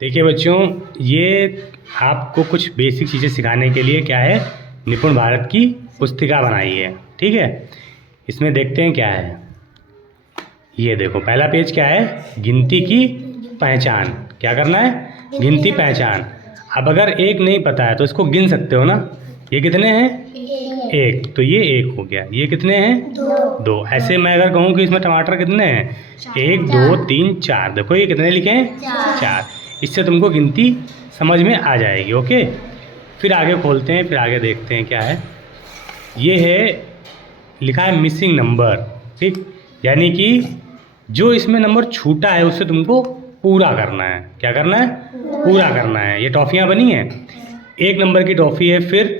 देखिए बच्चों, ये आपको कुछ बेसिक चीज़ें सिखाने के लिए क्या है, निपुण भारत की पुस्तिका बनाई है। ठीक है, इसमें देखते हैं क्या है। ये देखो, पहला पेज क्या है, गिनती की पहचान। क्या करना है, गिनती पहचान। अब अगर एक नहीं पता है तो इसको गिन सकते हो ना। ये कितने हैं, एक, तो ये एक हो गया। ये कितने हैं, दो। ऐसे मैं अगर कहूँ कि इसमें टमाटर कितने हैं, 1 2 3 4, देखो ये कितने लिखे हैं, 4। इससे तुमको गिनती समझ में आ जाएगी। ओके, फिर आगे खोलते हैं, फिर आगे देखते हैं क्या है। ये है, लिखा है मिसिंग नंबर। ठीक, यानी कि जो इसमें नंबर छूटा है उसे तुमको पूरा करना है। क्या करना है, पूरा करना है। ये टॉफ़ियाँ बनी हैं, 1 नंबर की टॉफ़ी है, फिर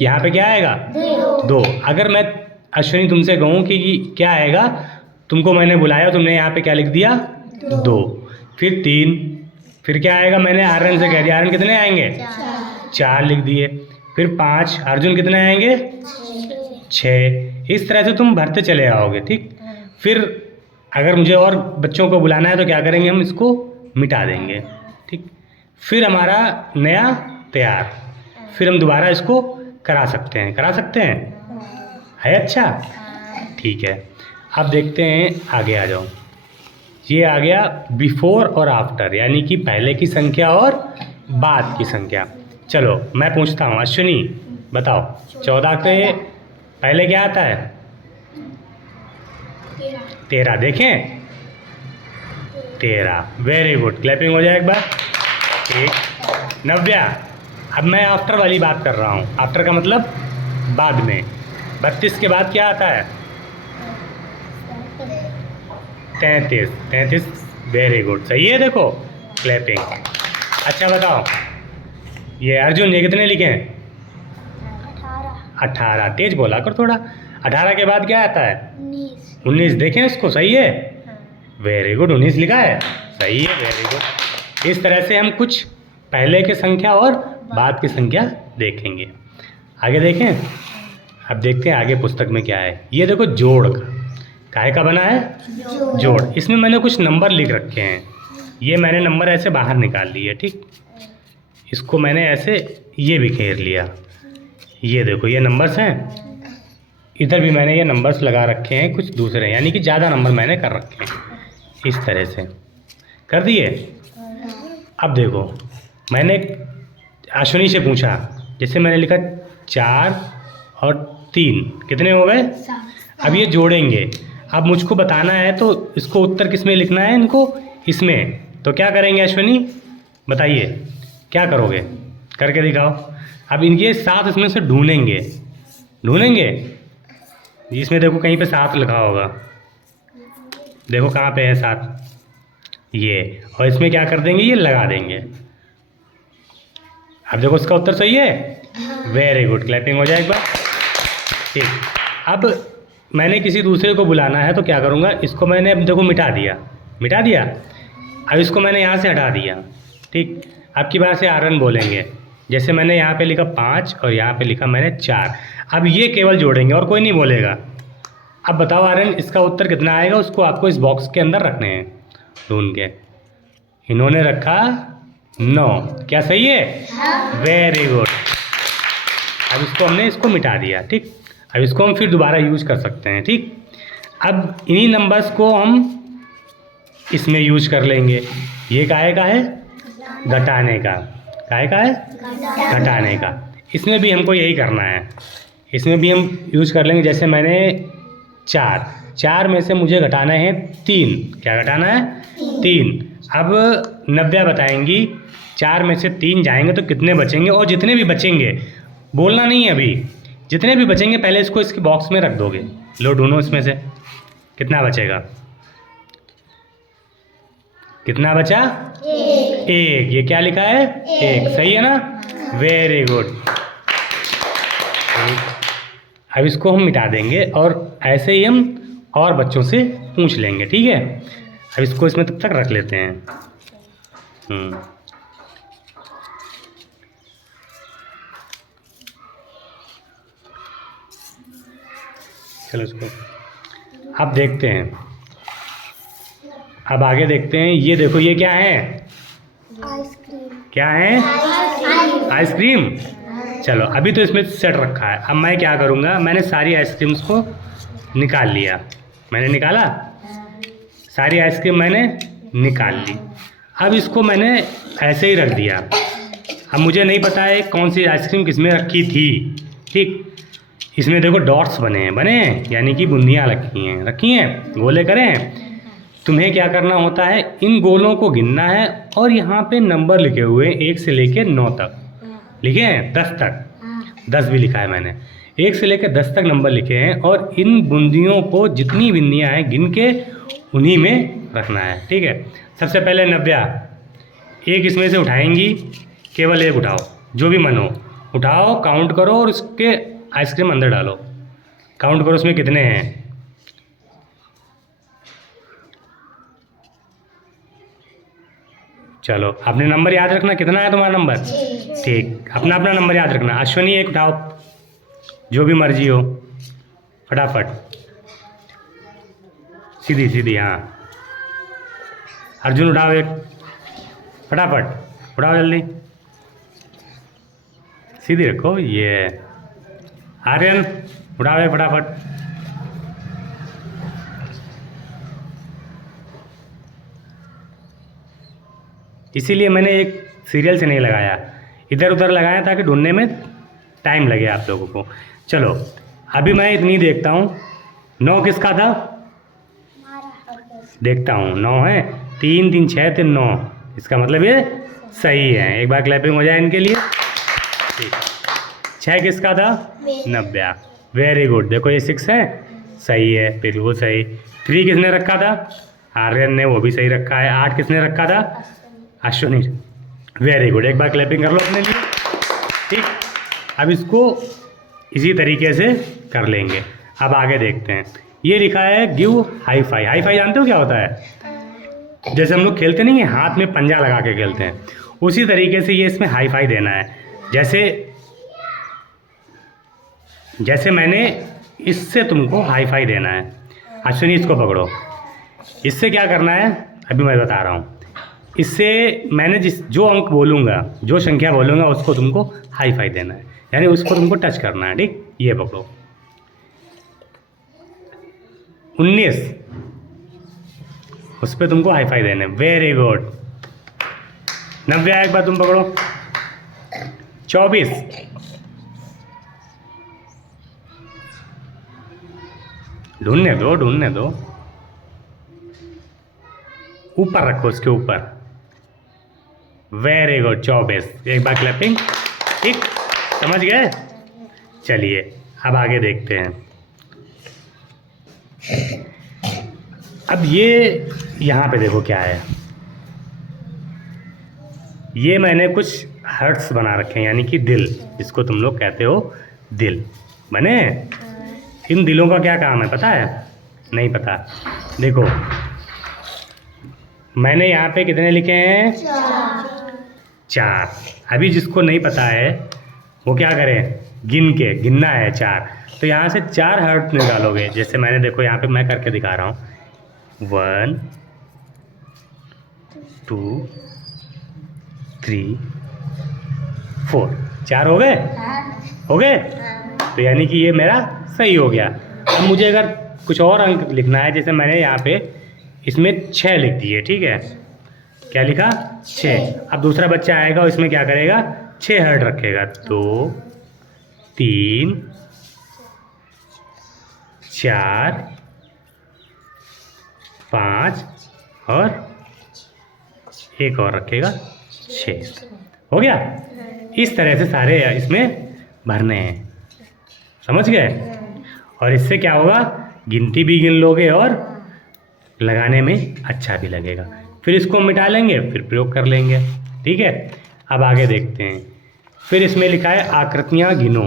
यहाँ पे क्या आएगा, 2। अगर मैं अश्विनी तुमसे कहूँ कि क्या आएगा, तुमको मैंने बुलाया, तुमने यहाँ पे क्या लिख दिया, 2। फिर 3, फिर क्या आएगा, मैंने आर्यन से कह दिया, आर्यन कितने आएंगे, 4 लिख दिए। फिर 5, अर्जुन कितने आएंगे, 6। इस तरह से तुम भरते चले आओगे। ठीक, फिर अगर मुझे और बच्चों को बुलाना है तो क्या करेंगे, हम इसको मिटा देंगे। ठीक, फिर हमारा नया तैयार, फिर हम दोबारा इसको करा सकते हैं, करा सकते हैं, है अच्छा। ठीक है, अब देखते हैं, आगे आ जाओ। ये आ गया बिफोर और आफ्टर, यानी कि पहले की संख्या और बाद की संख्या। चलो मैं पूछता हूँ, अश्विनी बताओ, 14 के पहले क्या आता है, 13। देखें, 13, वेरी गुड, क्लैपिंग हो जाए एक बार। ठीक, 90। अब मैं आफ्टर वाली बात कर रहा हूँ, आफ्टर का मतलब बाद में। 32 के बाद क्या आता है, 33। 33, वेरी गुड, सही है, देखो क्लैपिंग। अच्छा बताओ, ये अर्जुन ये कितने लिखे हैं, 18। तेज बोला कर थोड़ा। 18 के बाद क्या आता है, 19। देखें इसको, सही है, वेरी गुड, 19 लिखा है, सही है, वेरी गुड। इस तरह से हम कुछ पहले की संख्या और बाद की संख्या देखेंगे। आगे देखें, अब देखते हैं आगे पुस्तक में क्या है। ये देखो, जोड़ काहे का बना है, जोड़। इसमें मैंने कुछ नंबर लिख रखे हैं, ये मैंने नंबर ऐसे बाहर निकाल लिए। ठीक, इसको मैंने ऐसे ये बिखेर लिया। ये देखो, ये नंबर्स हैं, इधर भी मैंने ये नंबर्स लगा रखे हैं कुछ दूसरे, यानी कि ज़्यादा नंबर मैंने कर रखे हैं। इस तरह से कर दिए। अब देखो, मैंने अश्विनी से पूछा, जैसे मैंने लिखा 4 और 3, कितने हो गए। अब ये जोड़ेंगे। अब मुझको बताना है तो इसको उत्तर किस में लिखना है, इनको इसमें। तो क्या करेंगे अश्विनी, बताइए क्या करोगे, करके दिखाओ। अब इनके 7 इसमें से ढूंढेंगे, ढूंढेंगे। इसमें देखो कहीं पे 7 लिखा होगा, देखो कहाँ पे है 7, ये। और इसमें क्या कर देंगे, ये लगा देंगे। अब देखो इसका उत्तर सही है, वेरी गुड, क्लैपिंग हो जाए एक बार। ठीक, अब मैंने किसी दूसरे को बुलाना है तो क्या करूँगा, इसको मैंने अब देखो मिटा दिया, मिटा दिया। अब इसको मैंने यहाँ से हटा दिया। ठीक, अब की बार से आर्यन बोलेंगे, जैसे मैंने यहाँ पे लिखा 5 और यहाँ पे लिखा मैंने 4। अब ये केवल जोड़ेंगे और कोई नहीं बोलेगा। अब बताओ आर्यन, इसका उत्तर कितना आएगा, उसको आपको इस बॉक्स के अंदर रखने हैं ढूंढ के। इन्होंने रखा 9, क्या सही है, वेरी गुड। अब इसको हमने इसको मिटा दिया। ठीक, अब इसको हम फिर दोबारा यूज कर सकते हैं। ठीक, अब इन्हीं नंबर्स को हम इसमें यूज कर लेंगे। ये काहे का है, घटाने का, काहे का है, घटाने का। इसमें भी हमको यही करना है, इसमें भी हम यूज कर लेंगे। जैसे मैंने 4 में से मुझे घटाना है 3, क्या घटाना है, 3। अब 90 बताएंगी, 4 में से 3 जाएंगे तो कितने बचेंगे, और जितने भी बचेंगे बोलना नहीं है अभी, जितने भी बचेंगे पहले इसको इसके बॉक्स में रख दोगे। लो ढूंढो इसमें से कितना बचेगा, कितना बचा, 1। ये क्या लिखा है, 1, सही है ना, वेरी गुड। अब इसको हम मिटा देंगे और ऐसे ही हम और बच्चों से पूछ लेंगे। ठीक है, अब इसको इसमें तब तक रख लेते हैं। चलो इसको अब देखते हैं, अब आगे देखते हैं। ये देखो, ये क्या है, क्या है? आइसक्रीम। चलो अभी तो इसमें सेट रखा है। अब मैं क्या करूँगा, मैंने सारी आइसक्रीम्स को निकाल लिया। मैंने निकाला सारी आइसक्रीम, मैंने निकाल ली। अब इसको मैंने ऐसे ही रख दिया। अब मुझे नहीं पता है कौन सी आइसक्रीम किसमें रखी थी। ठीक, इसमें देखो डॉट्स बने हैं यानी कि बूंदियाँ रखी हैं, गोले करें। तुम्हें क्या करना होता है, इन गोलों को गिनना है और यहाँ पे नंबर लिखे हुए हैं 1 से लेके 9 तक, लिखे हैं 10 तक, 10 भी लिखा है मैंने। 1 से लेकर 10 तक नंबर लिखे हैं और इन बूंदियों को जितनी बूंदियाँ हैं गिन के उन्हीं में रखना है। ठीक है, सबसे पहले नव्या एक इसमें से उठाएंगी, केवल एक उठाओ, जो भी मन हो उठाओ, काउंट करो और उसके आइसक्रीम अंदर डालो। काउंट करो उसमें कितने हैं। चलो अपने नंबर याद रखना, कितना है तुम्हारा नंबर। ठीक, अपना अपना नंबर याद रखना। अश्विनी एक उठाओ, जो भी मर्जी हो, फटाफट, सीधी सीधी। हाँ, अर्जुन उठाओ एक, फटाफट उठाओ जल्दी, सीधी रखो। ये आर्यन उठाओ एक फटाफट। इसीलिए मैंने एक सीरियल से नहीं लगाया, इधर उधर लगाया ताकि ढूंढने में टाइम लगे आप लोगों को। चलो अभी मैं इतनी देखता हूँ, 9 किसका था, देखता हूँ। 9 है, 3 3 6 3 9, इसका मतलब ये सही है। एक बार क्लैपिंग हो जाए इनके लिए। ठीक, 6 किसका था, नव्या, वेरी गुड। देखो ये 6 है, सही है, बिल्कुल सही। 3 किसने रखा था, आर्यन ने, वो भी सही रखा है। 8 किसने रखा था, अश्विनी, वेरी गुड। एक बार क्लैपिंग कर लो अपने लिए। ठीक, अब इसको इसी तरीके से कर लेंगे। अब आगे देखते हैं। ये लिखा है give hi fi. Hi fi जानते हो क्या होता है, जैसे हम लोग खेलते नहीं है, हाथ में पंजा लगा के खेलते हैं, उसी तरीके से ये इसमें हाई फाई देना है। जैसे मैंने इससे तुमको हाई फाई देना है। अश्विनी इसको पकड़ो, इससे क्या करना है अभी मैं बता रहा हूँ। इससे मैंने जो अंक बोलूँगा, जो संख्या बोलूँगा, उसको तुमको हाई फाई देना है, यानी उसको तुमको टच करना है। ठीक, ये पकड़ो 19, उस पर तुमको हाई फाई देना है। Very good. नव्या एक बार तुम पकड़ो 24, ढूंढने दो, ऊपर रखो, उसके ऊपर। Very good, 24। एक बार क्लैपिंग। ठीक, समझ गए। चलिए अब आगे देखते हैं। अब ये यहाँ पे देखो क्या है, ये मैंने कुछ हर्ट्स बना रखे हैं, यानी कि दिल, जिसको तुम लोग कहते हो दिल बने। इन दिलों का क्या काम है पता है, नहीं पता। देखो मैंने यहाँ पे कितने लिखे हैं, 4। अभी जिसको नहीं पता है वो क्या करें, गिनना है 4। तो यहाँ से 4 हर्ट निकालोगे। जैसे मैंने, देखो यहाँ पे मैं करके दिखा रहा हूँ, 1 2 3 4, 4 हो गए, तो यानी कि ये मेरा सही हो गया। अब मुझे अगर कुछ और अंक लिखना है, जैसे मैंने यहाँ पे इसमें 6 लिख दिए। ठीक है, क्या लिखा, 6। अब दूसरा बच्चा आएगा और इसमें क्या करेगा, 6 हर्ट रखेगा। 2 3 4 5 और एक और रखेगा, 6। हो गया। इस तरह से सारे इसमें भरने हैं, समझ गए। और इससे क्या होगा, गिनती भी गिन लोगे और लगाने में अच्छा भी लगेगा। फिर इसको मिटा लेंगे, फिर प्रयोग कर लेंगे। ठीक है, अब आगे देखते हैं। फिर इसमें लिखा है आकृतियाँ गिनो।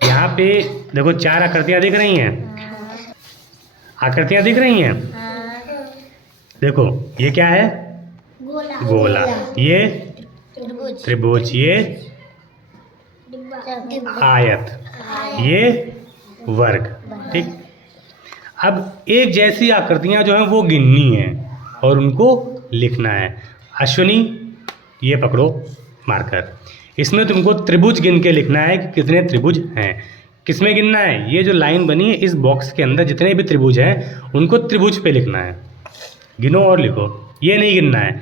यहाँ पे देखो 4 आकृतियाँ दिख रही हैं, आकृतियाँ दिख रही हैं। देखो ये क्या है, गोला, ये त्रिभुज, ये आयत, ये वर्ग। ठीक, अब एक जैसी आकृतियाँ जो हैं वो गिननी है और उनको लिखना है। अश्विनी ये पकड़ो मार्कर। इसमें तुमको त्रिभुज गिन के लिखना है कि कितने त्रिभुज हैं। किसमें गिनना है? ये जो लाइन बनी है इस बॉक्स के अंदर जितने भी त्रिभुज हैं उनको त्रिभुज पे लिखना है। गिनो और लिखो, ये नहीं गिनना है,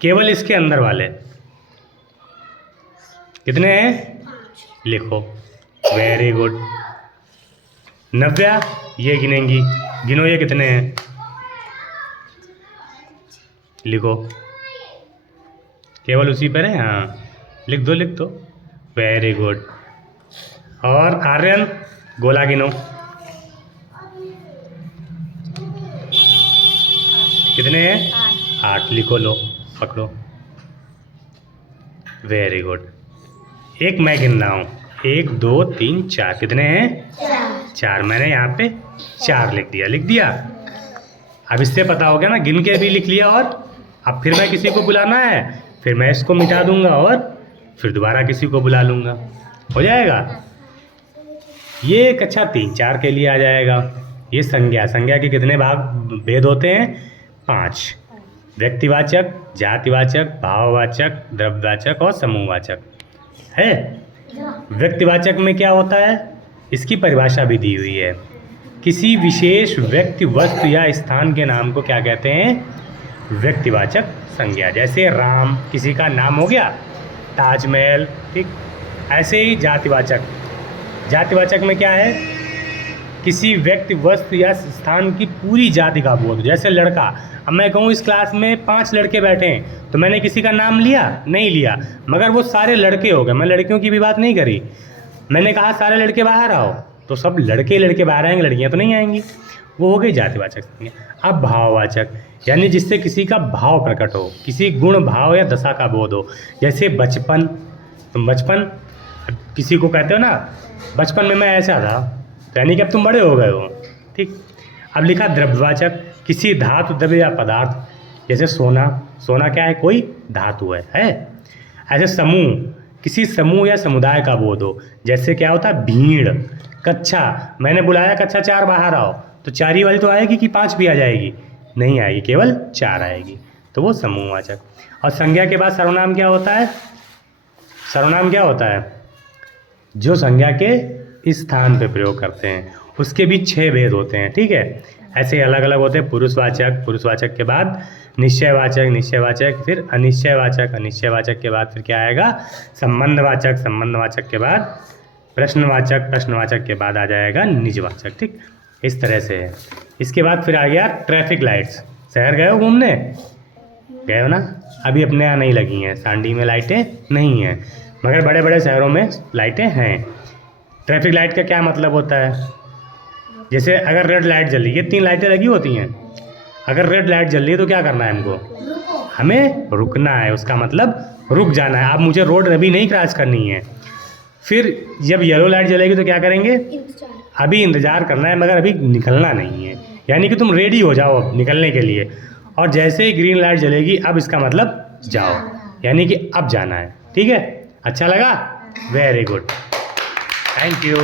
केवल इसके अंदर वाले। कितने हैं? लिखो। Very good. नव्या ये गिनेंगी, गिनो ये कितने हैं, लिखो। केवल उसी पर है, हाँ लिख दो लिख दो। Very good. और आर्यन गोला गिनो, कितने हैं? 8। लिखो, लो पकड़ो। Very good. एक मैं गिन रहा हूँ, 1 2 3 4। कितने हैं? 4। मैंने यहाँ पे 4 लिख दिया। लिख दिया। अब इससे पता हो गया ना, गिन के भी लिख लिया। और अब फिर मैं किसी को बुलाना है, फिर मैं इसको मिटा दूंगा और फिर दोबारा किसी को बुला लूँगा, हो जाएगा। ये कक्षा 3 4 के लिए आ जाएगा। ये संज्ञा, संज्ञा के कितने भाग भेद होते हैं? 5। व्यक्तिवाचक, जातिवाचक, भाववाचक, द्रव्यवाचक और समूहवाचक है। व्यक्तिवाचक में क्या होता है, इसकी परिभाषा भी दी हुई है। किसी विशेष व्यक्ति, वस्तु या स्थान के नाम को क्या कहते हैं? व्यक्तिवाचक संज्ञा। जैसे राम किसी का नाम हो गया, ताजमहल, ठीक। ऐसे ही जातिवाचक, जातिवाचक में क्या है? किसी व्यक्ति, वस्तु या स्थान की पूरी जाति का बोध। जैसे लड़का, अब मैं कहूँ इस क्लास में 5 लड़के बैठे हैं, तो मैंने किसी का नाम लिया? नहीं लिया, मगर वो सारे लड़के हो गए। मैं लड़कियों की भी बात नहीं करी। मैंने कहा सारे लड़के बाहर आओ, तो सब लड़के लड़के बाहर आएंगे, लड़कियाँ तो नहीं आएंगी। वो हो गई जातिवाचक संज्ञा। अब भाववाचक, यानी जिससे किसी का भाव प्रकट हो, किसी गुण, भाव या दशा का बोध हो। जैसे बचपन, तुम बचपन किसी को कहते हो ना, बचपन में मैं ऐसा था, तो यानी कि अब तुम बड़े हो गए हो, ठीक। अब लिखा द्रव्यवाचक, किसी धातु, द्रव्य या पदार्थ। जैसे सोना, सोना क्या है? कोई धातु है। ऐसे समूह, किसी समूह या समुदाय का बोध हो। जैसे क्या होता है? भीड़। कक्षा, मैंने बुलाया कक्षा 4 बाहर आओ, तो 4 ही वाली तो आएगी कि 5 भी आ जाएगी? नहीं आएगी, केवल 4 आएगी, तो वो समूहवाचक। और संज्ञा के बाद सर्वनाम क्या होता है? सर्वनाम क्या होता है? जो संज्ञा के स्थान पे प्रयोग करते हैं। उसके भी 6 भेद होते हैं, ठीक है। ऐसे अलग अलग होते हैं। पुरुषवाचक, पुरुषवाचक के बाद निश्चयवाचक, निश्चयवाचक, फिर अनिश्चयवाचक, अनिश्चयवाचक के बाद फिर क्या आएगा? संबंधवाचक, संबंधवाचक के बाद प्रश्नवाचक, प्रश्नवाचक के बाद आ जाएगा निजवाचक, ठीक। इस तरह से है। इसके बाद फिर आ गया ट्रैफिक लाइट्स। शहर गए हो घूमने? गए हो ना? अभी अपने यहाँ नहीं लगी हैं, सांडी में लाइटें नहीं हैं, मगर बड़े बड़े शहरों में लाइटें हैं। ट्रैफिक लाइट का क्या मतलब होता है? जैसे अगर रेड लाइट जल रही है, 3 लाइटें लगी होती हैं, अगर रेड लाइट जल रही है तो क्या करना है हमको? हमें रुकना है। उसका मतलब रुक जाना है। अब मुझे रोड अभी नहीं क्रॉस करनी है। फिर जब येलो लाइट जलेगी तो क्या करेंगे? अभी इंतज़ार करना है, मगर अभी निकलना नहीं है। यानी कि तुम रेडी हो जाओ अब निकलने के लिए। और जैसे ही ग्रीन लाइट जलेगी, अब इसका मतलब जाओ, यानी कि अब जाना है, ठीक है। अच्छा लगा? Very good, thank you.